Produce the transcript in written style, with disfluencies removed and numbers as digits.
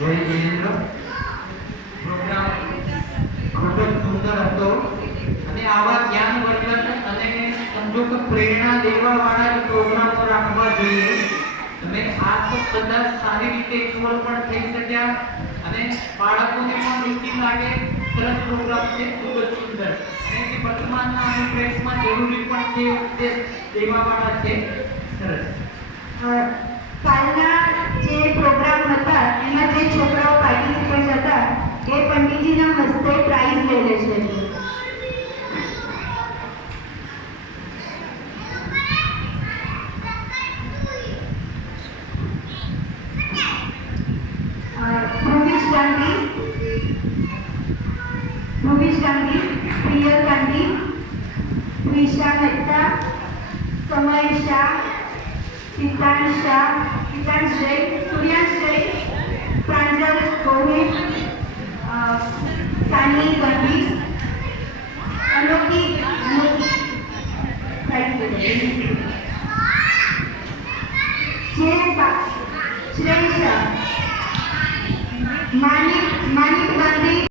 જય જયેન્દ્ર પ્રોગ્રામ ખૂબ જ સુંદર હતો અને આવા જ્ઞાનવર્ધક અને સમજો કે પ્રેરણા દેવાવાળા જ પ્રોગ્રામો રાખવા જોઈએ. તમે આ તો કદાચ સારી રીતે એક્સપ્લોર પણ થઈ શક્યા અને બાળકોને પણ રુચિ લાગે. સરસ પ્રોગ્રામ છે, ખૂબ જ સુંદર અને તે વર્તમાનના અનુપ્રેક્ષમાં જરૂરી પણ છે. ઉપદેશ દેવાવાળા છે. સરસ. કાલના જે પ્રોગ્રામ હતા એમાં જે છોકરાઓ પાર્ટિસિપન્ટ હતા એ પંડિતજીના હસ્તે પ્રાઇઝ લઈ લેશે. ધ્રુવીશ ગાંધી, પ્રિયલ ગાંધી, ત્રિષા મહેતા, સમય શાહ, સિદ્ધાંત શાહ, સિદ્ધાંત જૈન, સૂર્યાંશ જૈન, પ્રાંજલ ગોહિલ, સાની ગાંધી, અનોખી શ્રેય શાહ, માનિક ગાંધી,